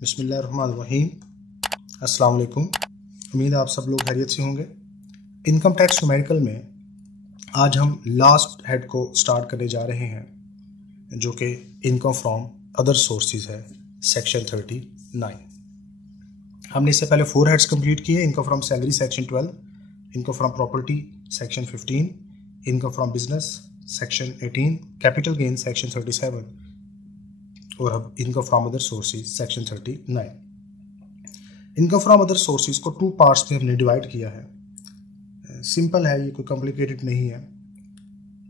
बिस्मिल्लाहिर्रहमानिर्रहीम। अस्सलाम वालेकुम। उम्मीद है आप सब लोग खैरियत से होंगे। इनकम टैक्स न्यूमेरिकल में आज हम लास्ट हेड को स्टार्ट करने जा रहे हैं जो कि इनकम फ्रॉम अदर सोर्सेज है, सेक्शन 39। हमने इससे पहले 4 हेड्स कंप्लीट किए। Income from salary section 12, income from property section 15, income from business section 18, capital gain section 37 और अब income from other sources section 39। Income from other sources को 2 parts में हमने डिवाइड किया है। सिंपल है, ये कोई कॉम्प्लिकेटेड नहीं है।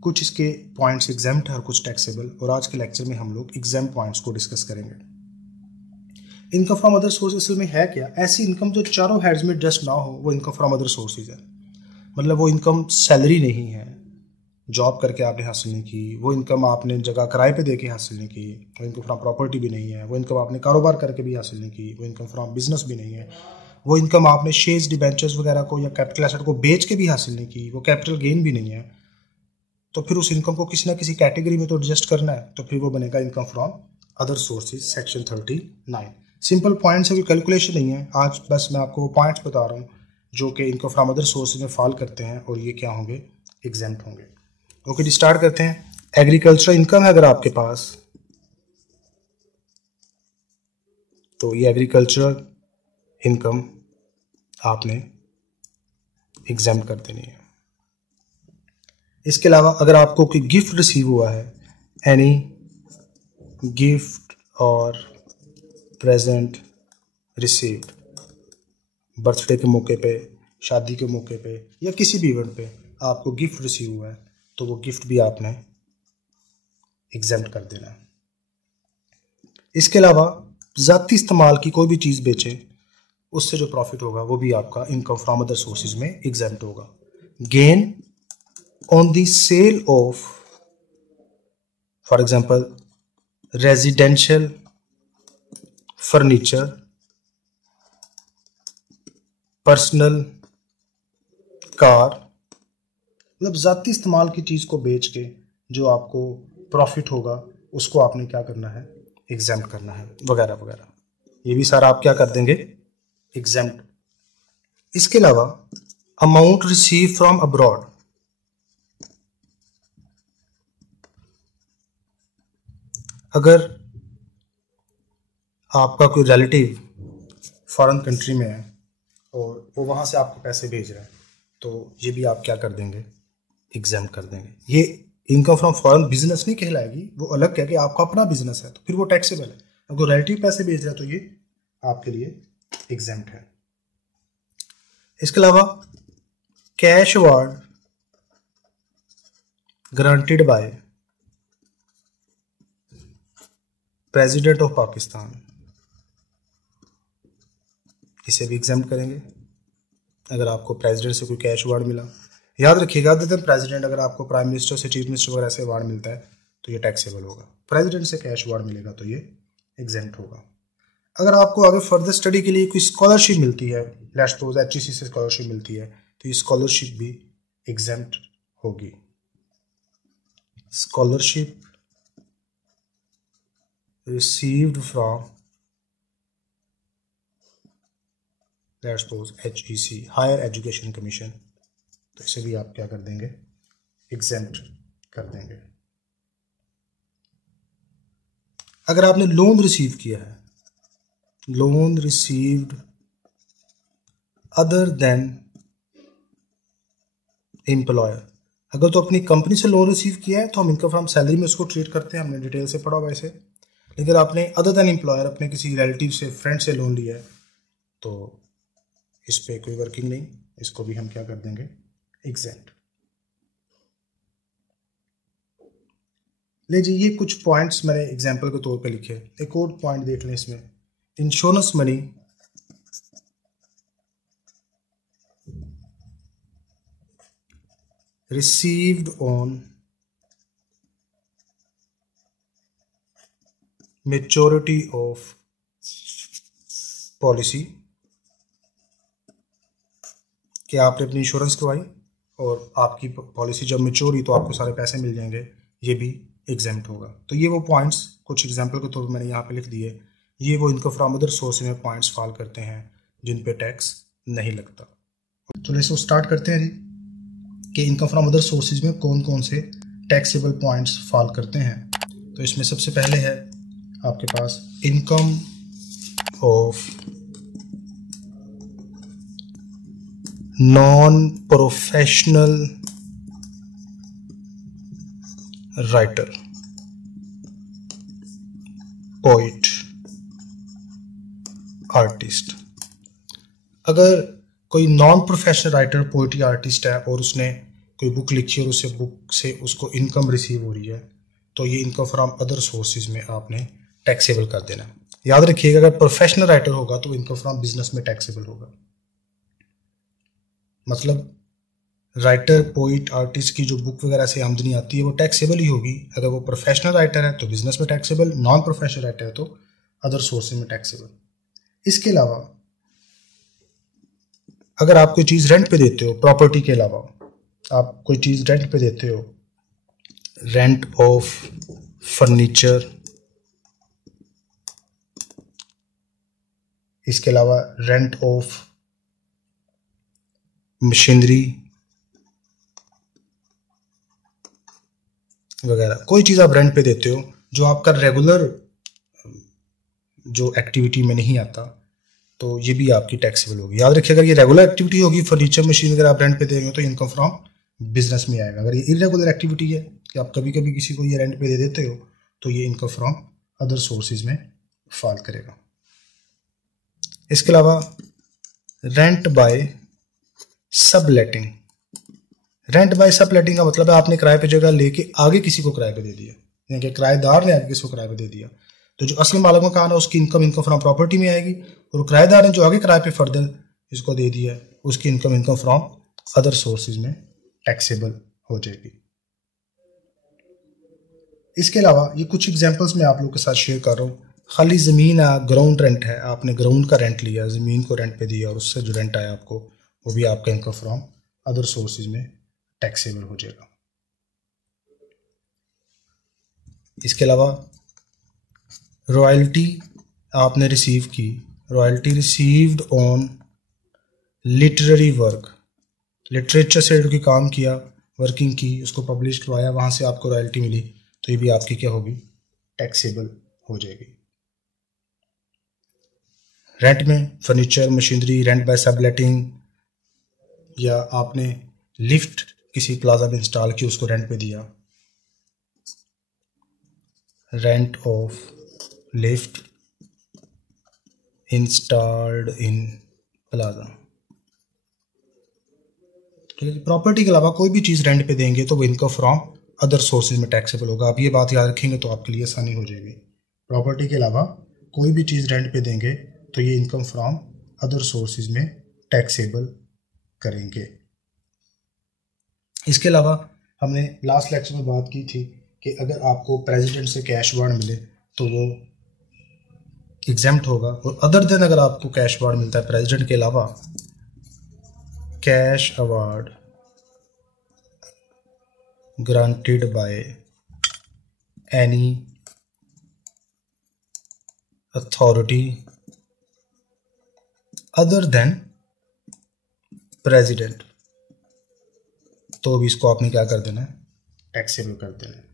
कुछ इसके पॉइंट्स एग्जाम्प्ट है और कुछ टैक्सेबल, और आज के लेक्चर में हम लोग एग्जाम पॉइंट्स को डिस्कस करेंगे। इनकम फ्रॉम अदर सोर्सेज में है क्या? ऐसी इनकम जो चारों हेड्स में एडजस्ट ना हो, वो इनकम फ्रॉम अदर सोर्सेज है। मतलब वो इनकम सैलरी नहीं है, जॉब करके आपने हासिल नहीं की, वो इनकम आपने जगह किराए पे दे के हासिल नहीं की, वो इनकम फ्रॉम प्रॉपर्टी भी नहीं है, वो इनकम आपने कारोबार करके भी हासिल नहीं की, वो इनकम फ्रॉम बिजनेस भी नहीं है, वो इनकम आपने शेयर्स डिबेंचर्स वगैरह को या कैपिटल एसेट को बेच के भी हासिल नहीं की, वो कैपिटल गेन भी नहीं है। तो फिर उस इनकम को किसी ना किसी कैटेगरी में तो एडजस्ट करना है, तो फिर वो बनेगा income from other sources section 39। Simple point से कोई कैलकुलेशन नहीं है, आज बस मैं आपको पॉइंट्स बता रहा हूँ जो कि इनकम फ्रॉम अदर सोर्सेज में फॉल करते हैं और ये क्या होंगे, एग्जेम्प्ट होंगे। ओके जी, स्टार्ट करते हैं। एग्रीकल्चर इनकम है अगर आपके पास, तो ये एग्रीकल्चरल इनकम आपने एग्जाम कर देनी है। इसके अलावा अगर आपको कोई गिफ्ट रिसीव हुआ है, एनी गिफ्ट और प्रेजेंट रिसीव्ड, बर्थडे के मौके पे, शादी के मौके पे या किसी भी इवेंट पे आपको गिफ्ट रिसीव हुआ है, तो वो गिफ्ट भी आपने एग्जाम्प्ट कर देना है। इसके अलावा ज़ाती इस्तेमाल की कोई भी चीज़ बेचे, उससे जो प्रॉफिट होगा वो भी आपका इनकम फ्रॉम अदर सोर्सेज में एग्जाम्प्ट होगा। Gain on the sale of, for example, residential furniture, personal car, मतलब ज़ाती इस्तेमाल की चीज़ को बेच के जो आपको प्रॉफिट होगा उसको आपने क्या करना है, एग्जाम्प्ट करना है, वगैरह वगैरह। ये भी सारा आप क्या कर देंगे, एग्जाम्प्ट। इसके अलावा अमाउंट रिसीव फ्रॉम अब्रॉड, अगर आपका कोई रिलेटिव फॉरेन कंट्री में है और वो वहाँ से आपको पैसे भेज रहा है, तो ये भी आप क्या कर देंगे, एग्जाम्प्ट कर देंगे। ये इनकम फ्रॉम फॉरेन बिजनेस नहीं कहलाएगी, वो अलग कह के आपका अपना बिजनेस है तो फिर वो टैक्सेबल है। अगर रिलेटिव पैसे भेज रहा है तो ये आपके लिए एग्जाम्प्ट है। इसके अलावा cash award granted by president of Pakistan, इसे भी एग्जाम्प्ट करेंगे। अगर आपको प्रेसिडेंट से कोई कैश अवार्ड मिला, याद रखिएगा अदर देन प्रेसिडेंट, अगर आपको प्राइम मिनिस्टर से, चीफ मिनिस्टर वगैरह से अवार्ड मिलता है तो ये टैक्सेबल होगा। प्रेसिडेंट से कैश अवार्ड मिलेगा तो ये एग्जेम्प्ट होगा। अगर आपको आगे फर्दर स्टडी के लिए कोई स्कॉलरशिप मिलती है, लेट्स सपोज HEC से स्कॉलरशिप मिलती है, तो ये स्कॉलरशिप भी एग्जेम्प्ट होगी। Scholarship received from, let's suppose HEC, higher education commission, तो इसे भी आप क्या कर देंगे, एग्जेम्प्ट कर देंगे। अगर आपने लोन रिसीव किया है, loan received other than employer, अगर तो अपनी कंपनी से लोन रिसीव किया है तो हम इनकम फ्रॉम सैलरी में उसको ट्रीट करते हैं, हमने डिटेल से पढ़ा हुआ इसे। लेकिन आपने अदर देन एम्प्लॉयर, अपने किसी रिलेटिव से, फ्रेंड से लोन लिया है, तो इस पर कोई वर्किंग नहीं, इसको भी हम क्या कर देंगे, एग्जेम्प्ट। ले जी, ये कुछ पॉइंट्स मैंने एग्जाम्पल के तौर पे लिखे। एक और पॉइंट देख लें इसमें, insurance money received on maturity of policy, कि आपने अपनी इंश्योरेंस करवाई और आपकी पॉलिसी जब मेच्योर हुई तो आपको सारे पैसे मिल जाएंगे, ये भी एग्जाम्प्ट होगा। तो ये वो पॉइंट्स कुछ एग्जाम्पल के तौर पर मैंने यहाँ पे लिख दिए ये वो इनकम फ्रॉम अदर सोर्स में पॉइंट्स फॉल करते हैं जिन पे टैक्स नहीं लगता। चलो इसको स्टार्ट करते हैं जी कि इनकम फ्रॉम अदर सोर्सेज में कौन कौन से टैक्सेबल पॉइंट्स फॉल करते हैं। तो इसमें सबसे पहले है आपके पास income of non professional writer, poet, artist. अगर कोई नॉन प्रोफेशनल राइटर, पोइट या आर्टिस्ट है और उसने कोई बुक लिखी और उसे बुक से उसको इनकम रिसीव हो रही है तो ये इनकम फ्रॉम अदर सोर्सेज में आपने टैक्सेबल कर देना। याद रखिएगा अगर प्रोफेशनल राइटर होगा तो इनकम फ्रॉम बिजनेस में टैक्सेबल होगा। मतलब राइटर, पोइट, आर्टिस्ट की जो बुक वगैरह से आमदनी आती है वो टैक्सेबल ही होगी। अगर वो प्रोफेशनल राइटर है तो बिजनेस में टैक्सेबल, नॉन प्रोफेशनल राइटर है तो अदर सोर्सेज में टैक्सेबल। इसके अलावा अगर आप कोई चीज़ रेंट पे देते हो, प्रॉपर्टी के अलावा आप कोई चीज़ रेंट पे देते हो, रेंट ऑफ फर्नीचर, इसके अलावा रेंट ऑफ मशीनरी वगैरह, कोई चीज़ आप रेंट पे देते हो जो आपका रेगुलर जो एक्टिविटी में नहीं आता तो ये भी आपकी टैक्सेबल होगी। याद रखिएगा ये रेगुलर एक्टिविटी होगी, फर्नीचर, मशीन वगैरह आप रेंट पे देंगे तो इनकम फ्रॉम बिजनेस में आएगा। अगर ये इरेगुलर एक्टिविटी है कि आप कभी कभी किसी को ये रेंट पे दे देते हो तो ये इनकम फ्रॉम अदर सोर्सेज में फॉल करेगा। इसके अलावा rent by subletting. Rent by subletting का मतलब है आपने किराए पे जगह लेके आगे किसी को किराए पे दे दिया, यानी कि किराएदार ने आगे किसी को किराए पे दे दिया तो जो असली मालिक मकान है उसकी इनकम फ्रॉम प्रॉपर्टी में आएगी और किराएदार ने जो आगे किराए पे फर्दर इसको दे दिया उसकी इनकम फ्रॉम अदर सोर्सेज में टैक्सेबल हो जाएगी। इसके अलावा ये कुछ एग्जांपल्स मैं आप लोगों के साथ शेयर कर रहा हूँ। खाली ज़मीन है, ग्राउंड रेंट है, आपने ग्राउंड का रेंट लिया, ज़मीन को रेंट पे दिया और उससे जो रेंट आया आपको वो भी आपका इनकम फ्रॉम अदर सोर्सेज में टैक्सेबल हो जाएगा। इसके अलावा रॉयल्टी आपने रिसीव की, royalty received on literary work, literature से कोई काम किया, वर्किंग की, उसको पब्लिश करवाया, वहाँ से आपको रॉयल्टी मिली तो ये भी आपकी क्या होगी, टैक्सेबल हो जाएगी। रेंट में furniture, machinery, rent by subletting, या आपने लिफ्ट किसी प्लाजा में इंस्टॉल की उसको रेंट पे दिया, rent of lift installed in plaza. ठीक है, प्रॉपर्टी के अलावा कोई भी चीज़ रेंट पे देंगे तो वो इनकम फ्रॉम अदर सोर्सेज में टैक्सेबल होगा। आप ये बात याद रखेंगे तो आपके लिए आसानी हो जाएगी। प्रॉपर्टी के अलावा कोई भी चीज़ रेंट पे देंगे तो ये इनकम फ्रॉम अदर सोर्सेज में टैक्सेबल करेंगे। इसके अलावा हमने लास्ट लेक्चर में बात की थी कि अगर आपको प्रेसिडेंट से कैश अवार्ड मिले तो वो एग्जेम्प्ट होगा, और अदर देन अगर आपको कैश अवार्ड मिलता है प्रेसिडेंट के अलावा, cash award granted by any authority other than president, तो भी इसको आपने क्या कर देना है, टैक्सेबल कर देना है।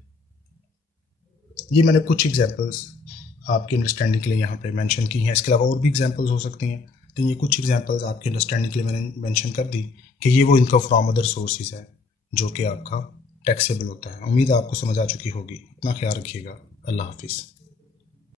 ये मैंने कुछ एग्जांपल्स आपकी अंडरस्टैंडिंग के लिए यहाँ पे मेंशन की हैं। इसके अलावा और भी एग्जांपल्स हो सकती हैं, तो ये कुछ एग्जांपल्स आपकी अंडरस्टैंडिंग के लिए मैंने मेंशन कर दी कि ये वो इनकम फ्रॉम अदर सोर्सेज है जो कि आपका टैक्सेबल होता है। उम्मीद है आपको समझ आ चुकी होगी। इतना ख्याल रखिएगा। अल्लाह हाफिज़।